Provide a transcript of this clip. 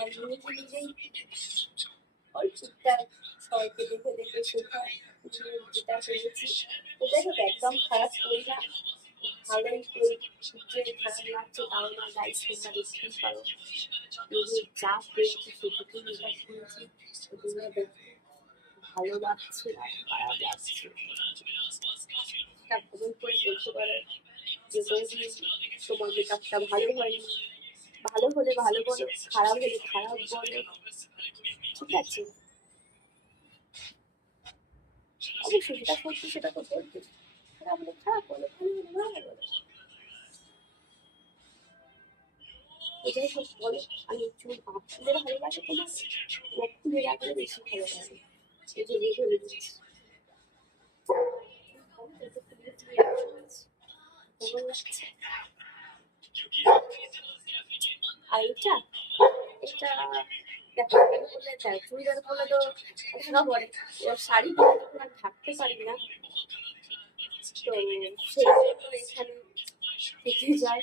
আর নিজে নিজেই ওই টুকটাক সবাইকে দেখে দেখে শেখা, যেটা করেছি। তো যাই হোক, একদম খারাপ করি না, ভালোই করি। যে খারাপ লাগছে তাও না, গাইস তোমরা দেখতেই পারো, নিজের যা পেয়েছি সেটুকুই মেকআপ করেছি। তোমরা দেখো, ভালো লাগছে আর খারাপ লাগছে তা কমেন্ট করে বলতে পারো যে বৌদি তোমার মেকআপটা ভালো হয়নি। ভালো হলে ভালো বলো, খারাপ হলে খারাপ বলো, ঠিক আছে? অবশ্যই যেটা করছি সেটা তো বলবে, খারাপ হলে খারাপ বলো, ভালো হলে ভালো বলো। এটাই সব বলো। আমি চুল আপ তুলে ভালো লাগে তোমার, এক তুলে রাখলে বেশি ভালো লাগে। এই যে রেখে দিচ্ছি কেমন লাগছে। আর এটা এটা দেখো, আমি বললে চুড়িদার পরলে তো ঢাকা পড়ে, এবার শাড়ি পরে তখন আর ঢাকতে পারি না, তো সেই জন্য এখানে থেকে যায়।